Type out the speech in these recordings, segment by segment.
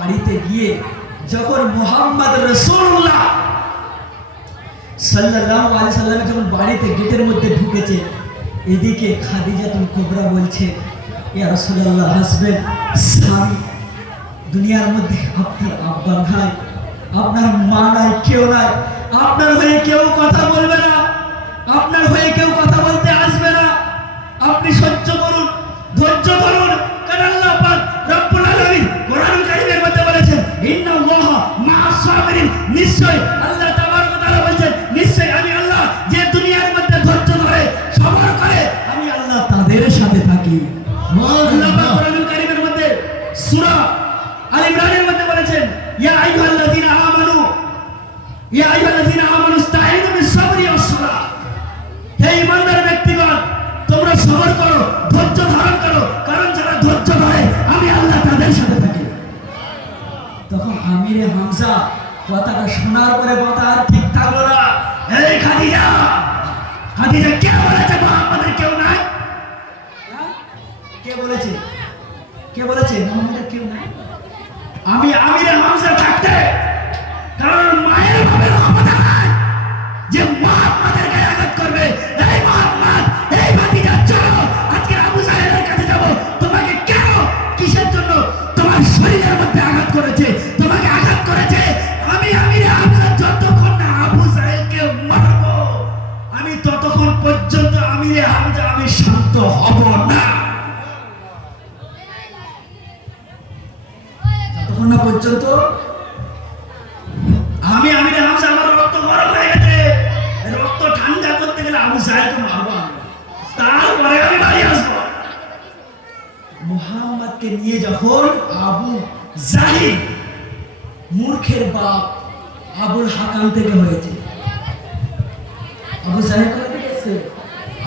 বাড়িতে গিয়ে যখন মুহাম্মদ রাসূলুল্লাহ সাল্লাল্লাহু আলাইহি সাল্লাম যখন বাড়িতে গেটের মধ্যে ঢুকেছে, এদিকে খাদিজাতুল কুবরা বলছে, ইয়া রাসূলুল্লাহ, হাসবেন স্বামী, দুনিয়ার মধ্যে আপনার আব্বা নাই, আপনার মা নাই, কেউ নাই, আপনার হয়ে কেউ কথা বলবে না, আপনার হয়ে কেউ কথা বলতে আসবে না, আপনি সহ্য করুন, ধৈর্য ধরুন। কারণ আল্লাহ পাক রব্বুল আলামিন কোরআন কারীমের মধ্যে বলেছেন, ইন্নাল্লাহা মা'আস সাবিরিন, নিশ্চয় আল্লাহ তাবারক ওয়া তাআলা বলেছেন, নিশ্চয় আমি আল্লাহ যে দুনিয়ার মধ্যে ধৈর্য ধরে সবর করে, আমি আল্লাহ তাদের সাথে থাকি। আল্লাহ পাক কোরআন কারীমের মধ্যে সূরা আল ইমরানের মধ্যে বলেছেন, ইয়া আইয়ুহাল্লাযীনা আমানু, ইয়া আইয়ুহাল্লাযীনা আমানু ইসতাঈনু বিস-সাবরি ওয়াস-সালাহ, হে ঈমানদার ব্যক্তিগণ, তোমরা সবর করো, ধৈর্য ধারণ করো, কারণ যারা ধৈর্য ধরে আমি আল্লাহ তাদের সাথে থাকি। তখন আমিরে হামজা কথাটা শোনার পরে মাথা আর ঠিক থাকলো না। এই খাদিজা, খাদিজা কে বলেছে মুহাম্মাদের কেউ নাই? কে বলেছে? কে বলেছে মুহাম্মাদের কেউ নাই? আমি আমিরে হামজা থাকতে, কারণ মায়ের বাবার ক্ষমতা নাই যে মুহাম্মাদের গায়ে আঘাত করবে। এই মুহাম্মদ, এই ভাতিজা, চলো আজকে আবু জাহেলের কাছে যাব। তোমাকে কেন, কিসের জন্য তোমার শরীরের মধ্যে আঘাত করেছে? তোমাকে আঘাত করেছে আমি আমিরে হামজা, যতক্ষণ না আবু জাহেলকে মারবো আমি ততক্ষণ পর্যন্ত আমিরে হামজা আমি শান্ত হব না। যতক্ষণ না পর্যন্ত আমি আমিরে হামজা, আমার রক্ত গরম হয়ে গেছে, রক্ত ঠান্ডা করতে গেলে আবু জাহেলকে মারবো, তারপরে আমি বাড়ি আসবো। মুহাম্মদকে নিয়ে যখন আবু জাহিল, মূর্খের বাপ আবুল হাকাম থেকে হয়েছে, আবু জাহিল থেকে গেছে,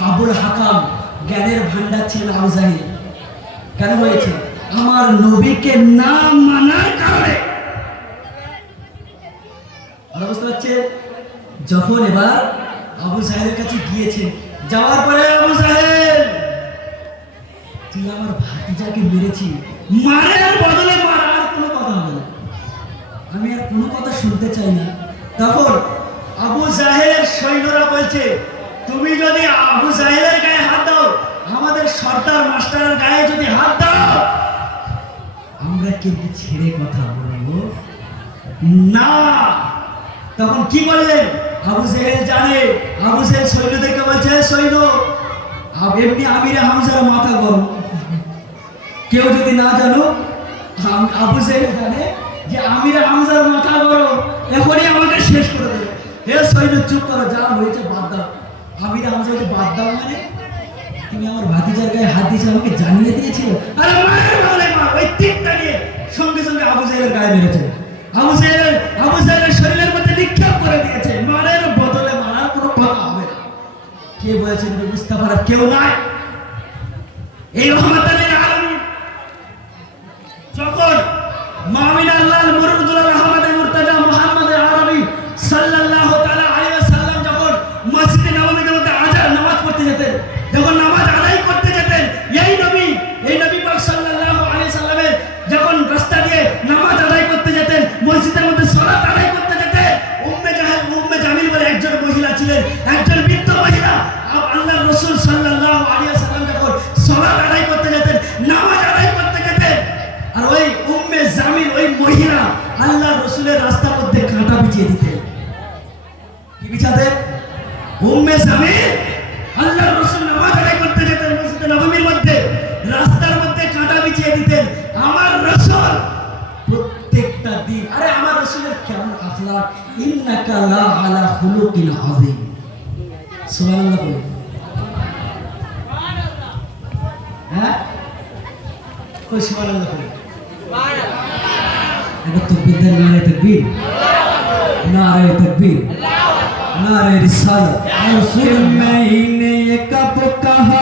আবুল হাকাম জ্ঞানের ভান্ডার ছিলেন আবু জাহিল। কেন হয়েছে? আমার নবীকে না মানার কারণে। বুঝতে পারছেন? যখন এবার আবু জাহেলের কাছে গিয়েছেন, যাওয়ার পরে আবু জাহেল, তুই আমার ভাতিজাকে মেরেছি, মারার বদলে মার, আর কোনো কথা হবে না, আমি আর কোনো কথা শুনতে চাই না। তখন আবু জাহেলের সৈন্যরা বলছে, তুমি যদি আবু জাহেলের গায়ে হাত দাও, আমাদের সর্দার মাস্টারের গায়ে যদি হাত দাও, আমরা কিন্তু ছেড়ে কথা বলবো না। তখন কি বললেন? আবু জাহেল জানে, আবু জাহেল সৈন্যদেরকে বলছে, সৈন্য, এমনি আমিরে হামজার মাথা গরম, কেউ যদি না জানো, আবু জাহেল জানে যে আমিরে হামজার মাথা গরম, এখনই আমাকে শেষ করে দেবে। হে সৈন্য, চুপ করো, যা হয়েছে বাদ দাও। আমিরে হামজাকে বাদ দাও মানে? তুমি আমার ভাতিজার গায়ে হাত দিয়েছো, আমাকে জানিয়ে দিয়েছিল। আরে মায়ের বলে মা, ওই তীরটা নিয়ে সঙ্গে সঙ্গে আবু জাহেলের গায়ে মেরেছে। আবু জাহেলের শরীরের মধ্যে নিক্ষেপ করে দিয়েছে। মারের বদলে মারার কোনো কথা হবে না। কে বলেছে বুঝতে পারার কেউ নাই? এই রহমাতুল লিল আলামিন যখন মুমিন আল্লাহ মুরুদুল আহমদ মুর্তজা মুহাম্মদ আরবি সাল্লাল্লাহু তাআলা আলাইহি ওয়াসাল্লাম যখন মসজিদে নববীতে আজান নামাজ পড়তে যেতেন, যখন নামাজ আদায় করতে যেতেন, এই নবী পাক সাল্লাল্লাহু আলাইহি সাল্লামের যখন রাস্তা দিয়ে নামাজ আদায় করতে যেতেন, মসজিদের মধ্যে সালাত আদায় করতে যেতেন, উম্মে জামিল বলে একজন মহিলা ছিলেন, একজন বৃদ্ধ মহিলা। আল্লাহর রাসূল সাল্লাল্লাহু আলাইহি ওয়াসাল্লাম যখন সালাত আদায় করতে যেতেন, নামাজ আদায় করতে যেতেন, আর ওই উম্মে জামিল, ওই মহিলা আল্লাহর রাসূলের রাস্তার মধ্যে কাঁটা বিছিয়ে দিতেন। কি বিছাতেন? উম্মে জামিল আল্লাহর রাসূল নামাজ আদায় করতে যেতেন মসজিদে নববীর মধ্যে, রাস্তার মধ্যে কাঁটা বিছিয়ে দিতেন। আমার রাসূল প্রত্যেকটা দিন, আরে আমার রাসূলের কেমন আখলাক, ইন্নাকা লা আলা খুলুকিন আযীম। সুবহানাল্লাহ বলে, হ্যাঁ, কই সুবহানাল্লাহ বলে, সুবহানাল্লাহ। এবার তাকবীর দেন, নারে তাকবীর, নারে তাকবীর, नारे रिसालत। मैंने ये कब कहा